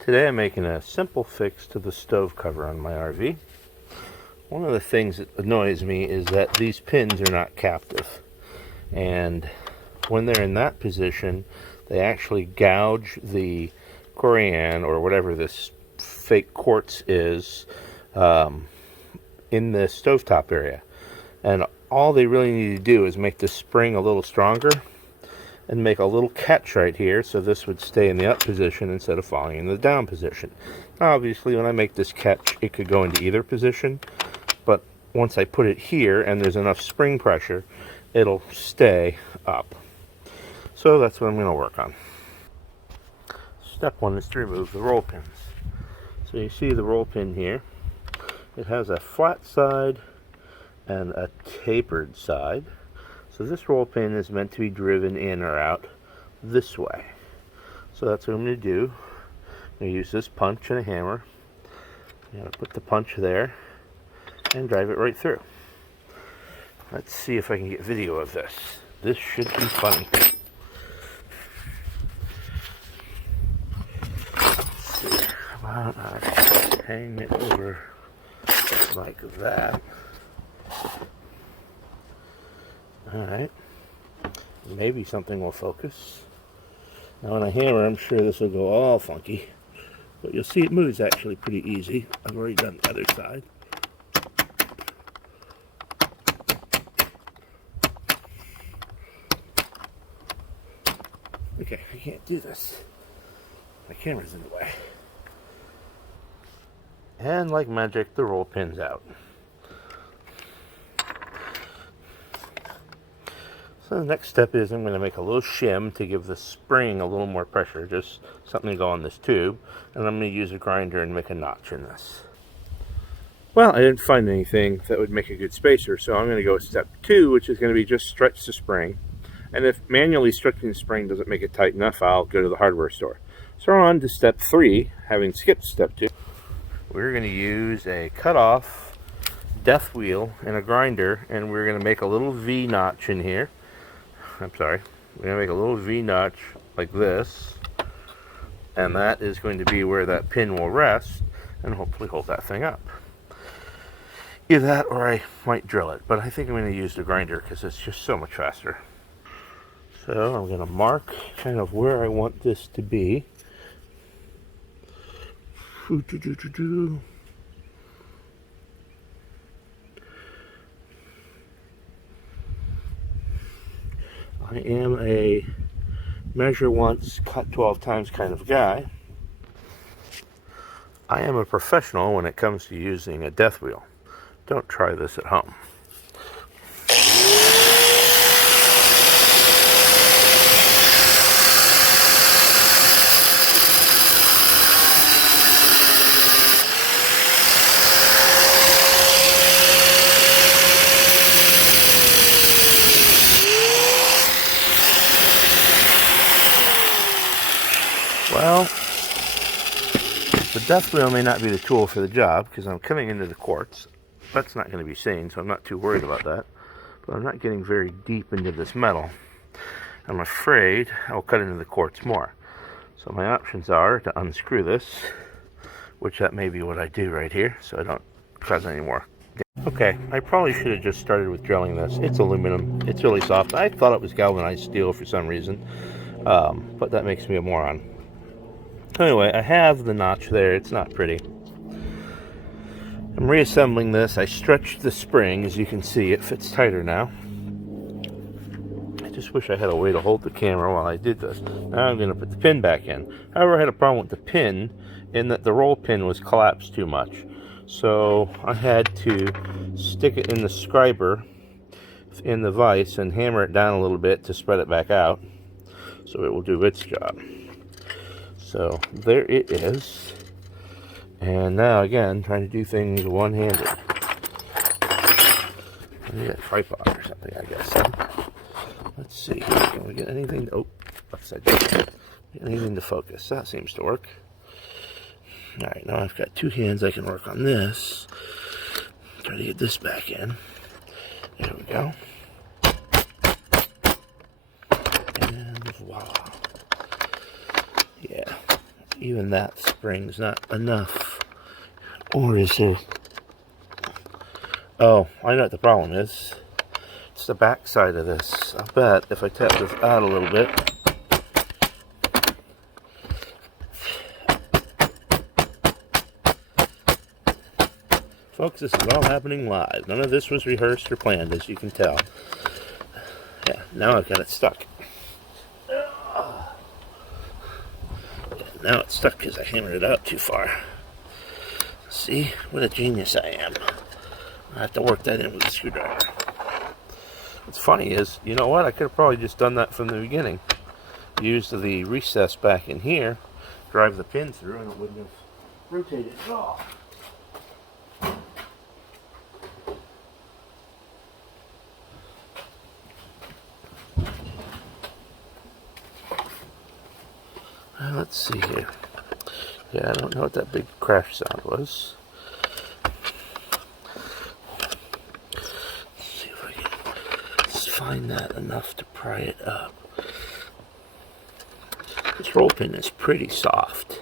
Today I'm making a simple fix to the stove cover on my RV. One of the things that annoys me is that these pins are not captive, and when they're in that position they actually gouge the corian or whatever this fake quartz is in the stovetop area, and all they really need to do is make the spring a little stronger and make a little catch right here so this would stay in the up position instead of falling in the down position. Now, obviously when I make this catch it could go into either position, but once I put it here and there's enough spring pressure it'll stay up. So that's what I'm going to work on. Step one is to remove the roll pins. So you see the roll pin here. It has a flat side and a tapered side. So this roll pin is meant to be driven in or out this way. So that's what I'm going to do. I'm going to use this punch and a hammer. I'm going to put the punch there and drive it right through. Let's see if I can get video of this. This should be funny. Let's see. How about I hang it over like that. Alright, maybe something will focus. Now when I hammer, I'm sure this will go all funky, but you'll see it moves actually pretty easy. I've already done the other side. Okay, I can't do this. My camera's in the way. And like magic, the roll pin's out. So the next step is I'm going to make a little shim to give the spring a little more pressure, just something to go on this tube, and I'm going to use a grinder and make a notch in this. Well, I didn't find anything that would make a good spacer, so I'm going to go with step two, which is going to be just stretch the spring. And if manually stretching the spring doesn't make it tight enough, I'll go to the hardware store. So we're on to step three, having skipped step two. We're going to use a cut-off death wheel and a grinder, and we're going to make a little V notch in here. I'm sorry, we're going to make a little V notch like this, and that is going to be where that pin will rest and hopefully hold that thing up. Either that or I might drill it, but I think I'm going to use the grinder because it's just so much faster. So I'm going to mark kind of where I want this to be. I am a measure once, cut 12 times kind of guy. I am a professional when it comes to using a death wheel. Don't try this at home. Well, the death wheel may not be the tool for the job because I'm coming into the quartz. That's not going to be seen, so I'm not too worried about that. But I'm not getting very deep into this metal. I'm afraid I'll cut into the quartz more. So my options are to unscrew this, which that may be what I do right here, so I don't cause any more. Okay, I probably should have just started with drilling this. It's aluminum. It's really soft. I thought it was galvanized steel for some reason, but that makes me a moron. Anyway, I have the notch there. It's not pretty. I'm reassembling this. I stretched the spring. As you can see, it fits tighter now. I just wish I had a way to hold the camera while I did this. Now I'm going to put the pin back in. However, I had a problem with the pin in that the roll pin was collapsed too much. So I had to stick it in the scriber in the vise and hammer it down a little bit to spread it back out so it will do its job. So there it is. And now again, trying to do things one-handed. I need a tripod or something, I guess. Let's see. Can we get anything? Oh, upside down. Get anything to focus? That seems to work. Alright, now I've got two hands. I can work on this. Try to get this back in. There we go. And voila. Yeah, even that spring's not enough. Or is there... Oh, I know what the problem is. It's the back side of this. I'll bet if I tap this out a little bit, folks, this is all happening live. None of this was rehearsed or planned, as you can tell. Yeah, now I've got it stuck. Now it's stuck because I hammered it out too far. See? What a genius I am. I have to work that in with a screwdriver. What's funny is, you know what? I could have probably just done that from the beginning. Used the recess back in here, drive the pin through, and it wouldn't have rotated at all. Let's see here. Yeah, I don't know what that big crash sound was. Let's see if I can find that enough to pry it up. This roll pin is pretty soft.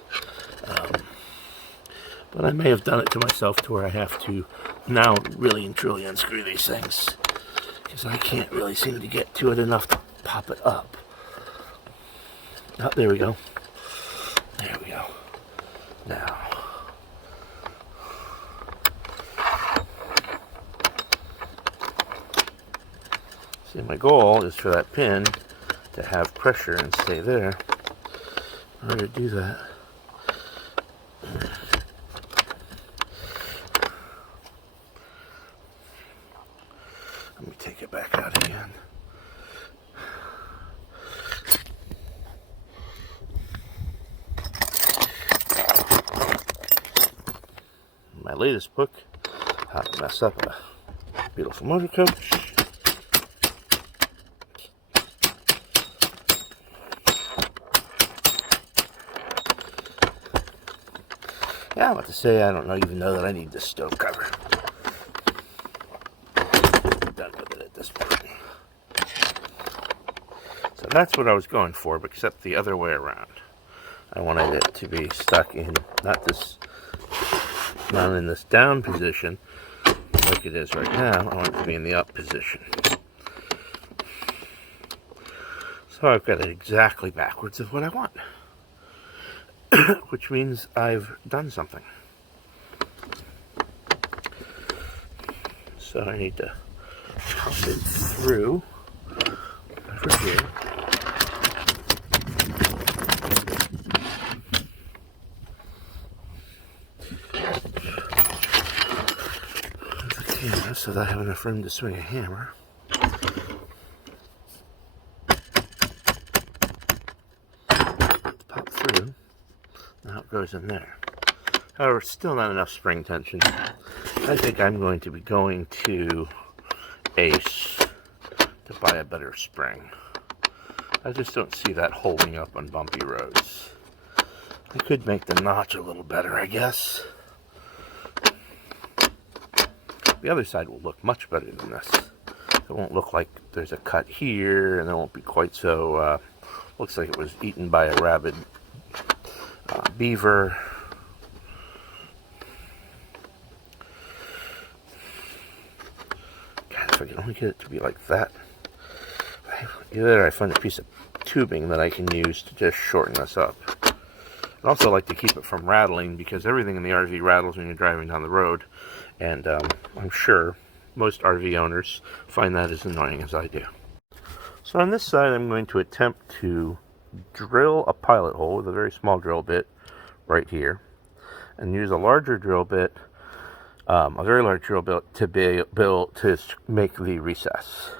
But I may have done it to myself to where I have to now really and truly unscrew these things. Because I can't really seem to get to it enough to pop it up. Oh, there we go. There we go. Now, see, my goal is for that pin to have pressure and stay there. In order to do that, let me take it back out again. My latest book, How to Mess Up a Beautiful Motor Coach. Yeah, I'm about to say I don't even know that I need this stove cover. I'm done with it at this point. So that's what I was going for, but except the other way around. I wanted it to be stuck in, not in this down position like it is right now. I want it to be in the up position. So I've got it exactly backwards of what I want. Which means I've done something. So I need to pump it through over here. So that I have enough room to swing a hammer. Pop through. Now it goes in there. However, still not enough spring tension. I think I'm going to be going to Ace to buy a better spring. I just don't see that holding up on bumpy roads. I could make the notch a little better, I guess. The other side will look much better than this. It won't look like there's a cut here, and it won't be quite so, looks like it was eaten by a rabid beaver. God, if I can only get it to be like that. Either I find a piece of tubing that I can use to just shorten this up. I'd also like to keep it from rattling, because everything in the RV rattles when you're driving down the road. And I'm sure most RV owners find that as annoying as I do. So on this side, I'm going to attempt to drill a pilot hole with a very small drill bit right here, and use a larger drill bit, a very large drill bit, to be able to make the recess.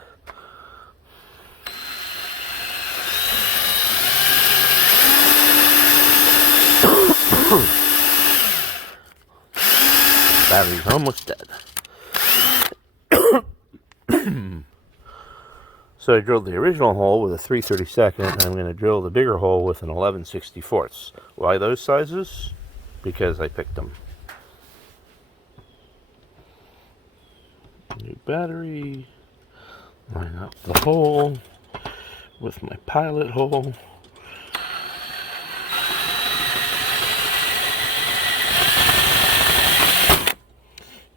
Battery's almost dead. So I drilled the original hole with a 3/32, and I'm going to drill the bigger hole with an 11/64. Why those sizes? Because I picked them. New battery. Line up the hole with my pilot hole.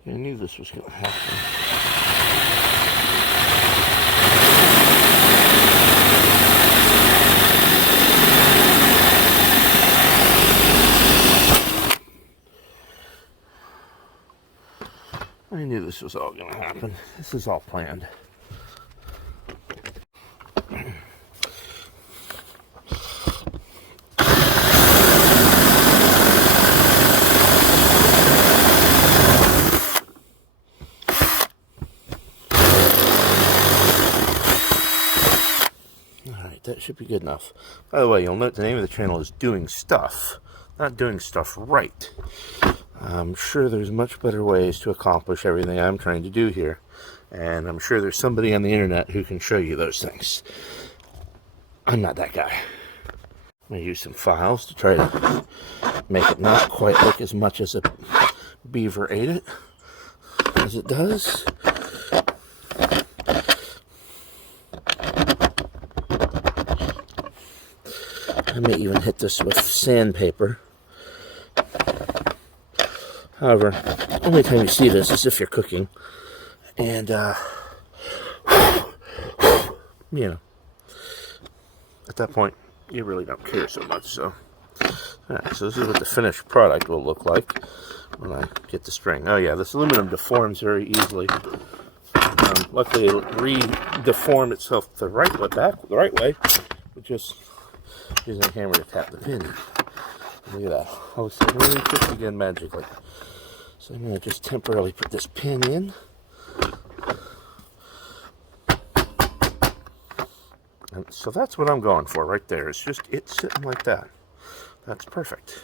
I knew this was going to happen. I knew this was all going to happen. This is all planned. Alright, that should be good enough. By the way, you'll note the name of the channel is Doing Stuff, not Doing Stuff Right. I'm sure there's much better ways to accomplish everything I'm trying to do here. And I'm sure there's somebody on the internet who can show you those things. I'm not that guy. I'm going to use some files to try to make it not quite look as much as a beaver ate it as it does. I may even hit this with sandpaper. However, the only time you see this is if you're cooking. And, you know, at that point, you really don't care so much. So, alright, so this is what the finished product will look like when I get the string. Oh yeah, this aluminum deforms very easily. Luckily, it'll re-deform itself the right way, with just using a hammer to tap the pin. Look at that. All of a sudden, it clicks again magically. So I'm going to just temporarily put this pin in. And so that's what I'm going for right there. It's just it sitting like that. That's perfect.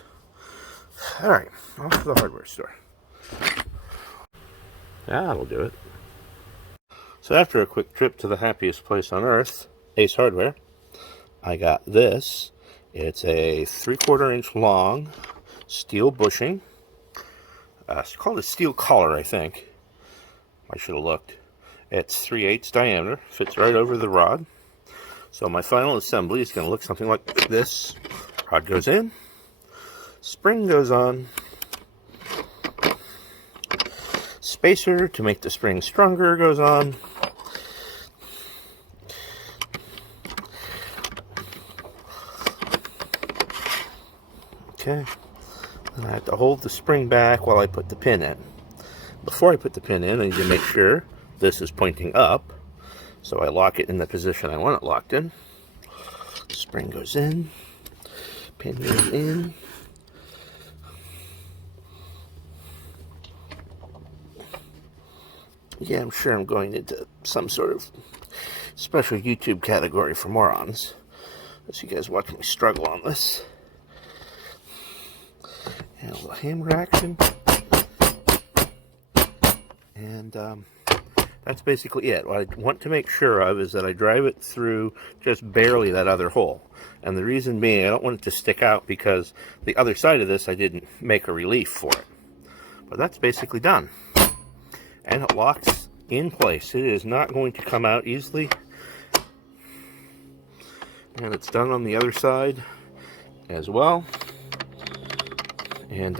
Alright, off to the hardware store. That'll do it. So after a quick trip to the happiest place on earth, Ace Hardware, I got this. It's a 3/4 inch long steel bushing. It's called a steel collar, I think. I should have looked. It's 3/8 diameter, fits right over the rod. So my final assembly is going to look something like this. Rod goes in, spring goes on, spacer to make the spring stronger goes on. Okay. I have to hold the spring back while I put the pin in. Before I put the pin in, I need to make sure this is pointing up. So I lock it in the position I want it locked in. Spring goes in. Pin goes in. Yeah, I'm sure I'm going into some sort of special YouTube category for morons. As you guys watch me struggle on this. And a little hammer action. And that's basically it. What I want to make sure of is that I drive it through just barely that other hole. And the reason being, I don't want it to stick out because the other side of this, I didn't make a relief for it. But that's basically done. And it locks in place. It is not going to come out easily. And it's done on the other side as well. And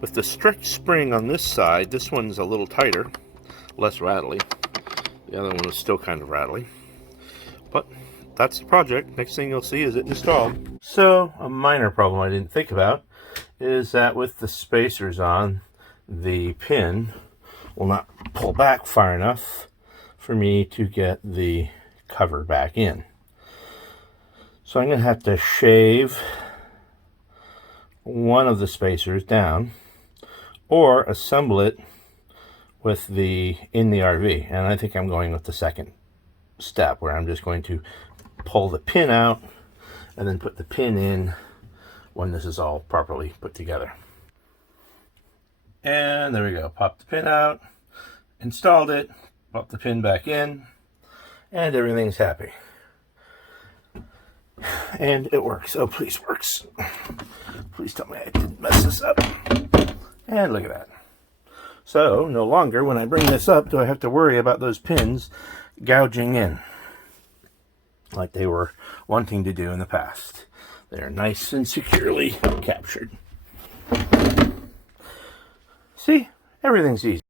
with the stretch spring on this side, this one's a little tighter, less rattly. The other one is still kind of rattly. But that's the project. Next thing you'll see is it installed. So a minor problem I didn't think about is that with the spacers on, the pin will not pull back far enough for me to get the cover back in. So I'm going to have to shave one of the spacers down or assemble it with in the RV. And I think I'm going with the second step, where I'm just going to pull the pin out and then put the pin in when this is all properly put together. And there we go. Pop the pin out, installed it, pop the pin back in, and everything's happy. And it works. Oh, please works. Please tell me I didn't mess this up. And look at that. So, no longer when I bring this up do I have to worry about those pins gouging in like they were wanting to do in the past. They're nice and securely captured. See? Everything's easy.